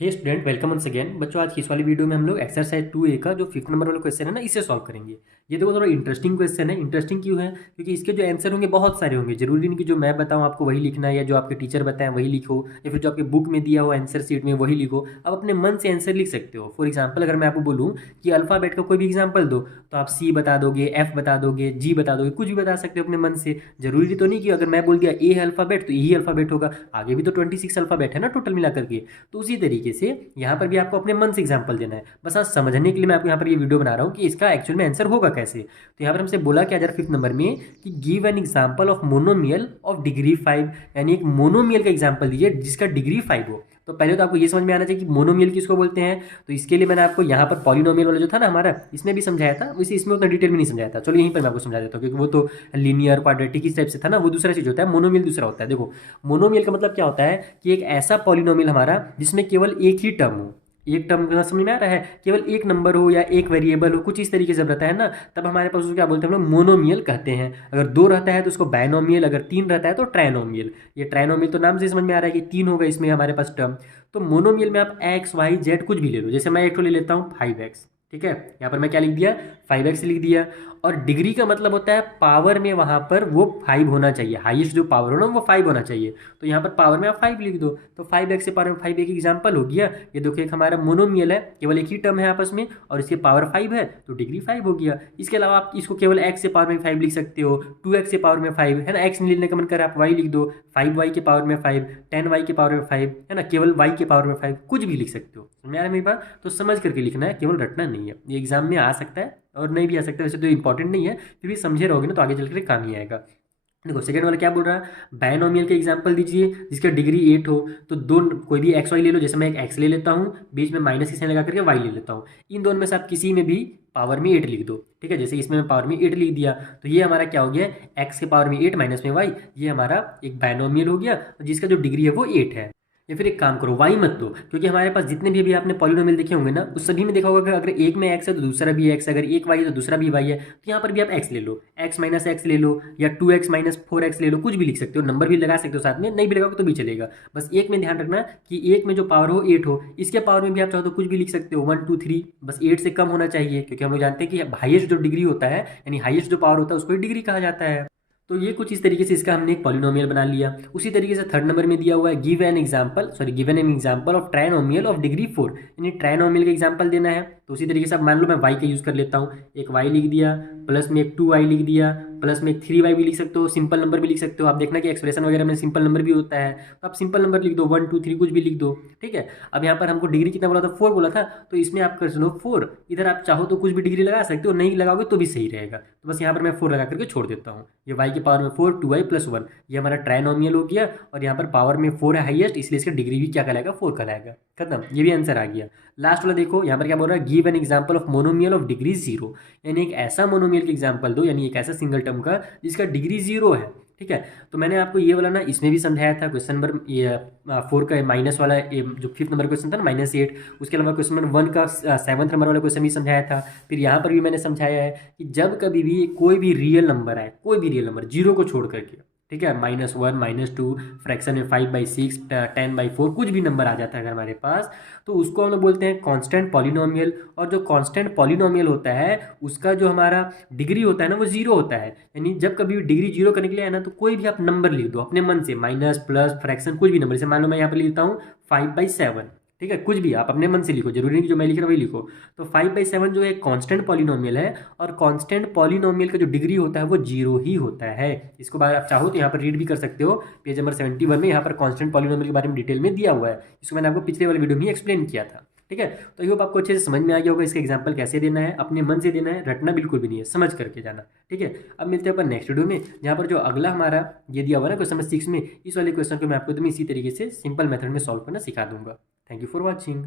हे student, welcome once again. बच्चों, आज की इस वाली वीडियो में हम लोग एक्सरसाइज 2A का जो 5th नंबर वाला क्वेश्चन है ना, इसे सॉल्व करेंगे। ये देखो, थोड़ा इंटरेस्टिंग क्वेश्चन है। इंटरेस्टिंग क्यों है? क्योंकि इसके जो आंसर होंगे बहुत सारे होंगे। जरूरी नहीं कि जो मैं बताऊं आपको वही लिखना है, या जो आपके टीचर बताएं वही लिखो, या फिर जो आपके बुक में दिया हो आंसर शीट में वही लिखो। आप अपने मन से आंसर लिख सकते हो। फॉर एग्जाम्पल, अगर मैं आपको बोलूँ कि अल्फाबेट का कोई भी एग्जाम्पल दो, तो आप C बता दोगे, F बता दोगे, G बता दोगे, कुछ भी बता सकते हो अपने मन से। जरूरी तो नहीं कि अगर मैं बोल दिया A है अल्फाबेट तो यही अल्फाबेट होगा। आगे भी तो 26 अल्फाबेट है ना टोटल मिला करके। तो उसी तरीके से यहाँ पर भी आपको अपने मन से एग्जाम्पल देना है। बस आज समझने के लिए मैं आपको यहाँ पर ये वीडियो बना रहा हूँ कि इसका एक्चुअल में आंसर होगा कैसे। तो यहाँ पर हमसे बोला क्या जा रहा है 5th नंबर में कि give an example of monomial of degree 5, यानी एक मोनोमियल का एग्जाम्पल दीजिए जिसका डिग्री 5 हो। तो पहले तो आपको ये समझ में आना चाहिए कि मोनोमियल किसको बोलते हैं। तो इसके लिए मैंने आपको यहाँ पर पॉलिनोमियल वाला जो था ना हमारा, इसमें भी समझाया था, वैसे इसमें उतना डिटेल में नहीं समझाया था। चलो यहीं पर मैं आपको समझा देता हूँ, क्योंकि वो तो लीनियर क्वाड्रेटिक इस टाइप से था ना, वो दूसरा चीज होता है। मोनोमियल दूसरा होता है। देखो, मोनोमियल का मतलब क्या होता है कि एक ऐसा पॉलिनोमियल हमारा जिसमें केवल एक ही टर्म हो। एक टर्म का समझ में आ रहा है, केवल एक नंबर हो या एक वेरिएबल हो, कुछ इस तरीके से रहता है ना, तब हमारे पास उसको क्या बोलते हैं हम लोग, मोनोमियल कहते हैं। अगर दो रहता है तो उसको बायनोमियल, अगर तीन रहता है तो ट्राइनोमियल। ये ट्राइनोमियल तो नाम से समझ में आ रहा है कि तीन होगा इसमें हमारे पास टर्म। तो मोनोमियल में आप एक्स वाई जेड कुछ भी ले लो। जैसे मैं एक तो ले लेता हूँ 5x, ठीक है। यहाँ पर मैं क्या लिख दिया, 5x लिख दिया। और डिग्री का मतलब होता है पावर में वहां पर वो 5 होना चाहिए, हाईएस्ट जो पावर हो ना वो 5 होना चाहिए। तो यहाँ पर पावर में आप 5 लिख दो, तो 5x से पावर में 5 एक एग्जाम्पल हो गया। ये देखो, एक हमारा मोनोमियल है, केवल एक ही टर्म है आपस में, और इसके पावर 5 है तो डिग्री 5 हो गया। इसके अलावा आप इसको केवल x से पावर में 5 लिख सकते हो, 2x से पावर में 5 है ना। x नहीं लिखने का मन कर आप y लिख दो, 5y के पावर में 5, 10y के पावर में 5 है ना, केवल y के पावर में 5, कुछ भी लिख सकते हो। समझ आ रहा है मेरी बात? तो समझ करके लिखना है, केवल रटना नहीं है। ये एग्जाम में आ सकता है और नहीं भी आ सकता है, वैसे तो इंपॉर्टेंट नहीं है, फिर भी समझे रहोगे ना तो आगे चल कर काम ही आएगा। देखो, सेकंड वाला क्या बोल रहा है, बायनोमियल का एग्जांपल दीजिए जिसका डिग्री 8 हो। तो दो कोई भी एक्स वाई ले लो, जैसे मैं एक एक्स ले लेता हूँ, बीच में माइनस की साइन लगा करके वाई ले लेता हूँ। इन दोनों में से आप किसी में भी पावर में 8 लिख दो, ठीक है। जैसे इसमें मैं पावर में 8 लिख दिया, तो ये हमारा क्या हो गया, एक्स के पावर में 8 माइनस में वाई, ये हमारा एक बायनोमियल हो गया जिसका जो डिग्री है वो 8 है। या फिर एक काम करो, वाई मत दो, क्योंकि हमारे पास जितने भी अभी आपने पॉलिनोमियल देखे होंगे ना, उस सभी में देखा होगा कि अगर एक में एक्स है तो दूसरा भी एक्स है, अगर एक वाई है तो दूसरा भी वाई है। तो यहाँ पर भी आप एक्स ले लो, एक्स माइनस एक्स ले लो, या 2x माइनस 4x ले लो, कुछ भी लिख सकते हो, नंबर भी लगा सकते हो साथ में, नहीं भी लगाओगे तो भी चलेगा। बस एक में ध्यान रखना कि एक में जो पावर हो 8 हो, इसके पावर में भी आप चाहो तो कुछ भी लिख सकते हो, 1 2 3, बस 8 से कम होना चाहिए, क्योंकि हम लोग जानते हैं कि हाईएस्ट जो डिग्री होता है, यानी हाईएस्ट जो पावर होता है उसको डिग्री कहा जाता है। तो ये कुछ इस तरीके से इसका हमने एक पॉलिनोमियल बना लिया। उसी तरीके से थर्ड नंबर में दिया हुआ है, given an example of trinomial of degree 4, यानी ट्राइनोमियल का एग्जांपल देना है। तो उसी तरीके से अब मान लो मैं y का यूज कर लेता हूँ, एक y लिख दिया, प्लस में एक 2y लिख दिया, प्लस में एक 3y भी लिख सकते हो, सिंपल नंबर भी लिख सकते हो। आप देखना कि एक्सप्रेशन वगैरह में सिंपल नंबर भी होता है, तो आप सिंपल नंबर लिख दो, 1 2 3 कुछ भी लिख दो, ठीक है। अब यहाँ पर हमको डिग्री कितना बोला था, 4 बोला था, तो इसमें आप कर सुनो 4, इधर आप चाहो तो कुछ भी डिग्री लगा सकते हो, नहीं लगाओगे तो भी सही रहेगा। तो बस यहाँ पर मैं 4 लगा करके छोड़ देता हूँ। ये y की पावर में 4, 2y प्लस 1, ये हमारा ट्राइनोमियल हो गया, और यहाँ पर पावर में 4 है हाईएस्ट, इसलिए इसका डिग्री भी क्या कहलाएगा, 4 कहलाएगा। खत्म, ये भी आंसर आ गया। लास्ट वाला देखो, यहाँ पर क्या बोल रहा है, give an example of monomial of degree 0, यानी एक ऐसा मोनोमियल का एग्जांपल दो, यानी एक ऐसा सिंगल टर्म का जिसका डिग्री 0 है, ठीक है। तो मैंने आपको ये वाला ना इसमें भी समझाया था, क्वेश्चन नंबर 4 का माइनस वाला, जो 5th नंबर क्वेश्चन था ना -8, उसके अलावा क्वेश्चन नंबर 1 का 7th नंबर वाला क्वेश्चन भी समझाया था। फिर यहाँ पर भी मैंने समझाया है कि जब कभी भी कोई भी रियल नंबर आए, कोई भी रियल नंबर जीरो को छोड़ करके, ठीक है, -1 -2, फ्रैक्शन में 5/6, 10/4, कुछ भी नंबर आ जाता है अगर हमारे पास, तो उसको हम लोग बोलते हैं कांस्टेंट पॉलिनोमियल। और जो कांस्टेंट पॉलिनोमियल होता है उसका जो हमारा डिग्री होता है ना वो 0 होता है। यानी जब कभी भी डिग्री 0 करने के लिए है ना, तो कोई भी आप नंबर लिख दो अपने मन से, माइनस प्लस फ्रैक्शन कुछ भी नंबर। जैसे मान लो मैं यहाँ पर लिखता हूँ 5/7, ठीक है, कुछ भी आप अपने मन से लिखो, जरूरी नहीं कि जो मैं लिख रहा हूँ वही लिखो। तो 5/7 जो है कांस्टेंट पॉलिनोमियल है, और कांस्टेंट पॉलिनोमियल का जो डिग्री होता है वो 0 ही होता है। इसको बार आप चाहो तो यहाँ पर रीड भी कर सकते हो, पेज नंबर 71 में यहाँ पर कांस्टेंट पॉलिनोमियल के बारे में डिटेल में दिया हुआ है। इसको मैंने आपको पिछले वाले वीडियो में एक्सप्लेन किया था, ठीक है। तो आई होप आपको अच्छे से समझ में आ गया होगा इसका एग्जाम्पल कैसे देना है, अपने मन से देना है, रटना बिल्कुल भी नहीं है, समझ करके जाना, ठीक है। अब मिलते हैं अपन नेक्स्ट वीडियो में, जहाँ पर जो अगला हमारा ये दिया हुआ है ना क्वेश्चन नंबर 6 में, इस वाले क्वेश्चन को मैं आपको एकदम इसी तरीके से सिंपल मेथड में सॉल्व करना सिखा दूंगा। Thank you for watching.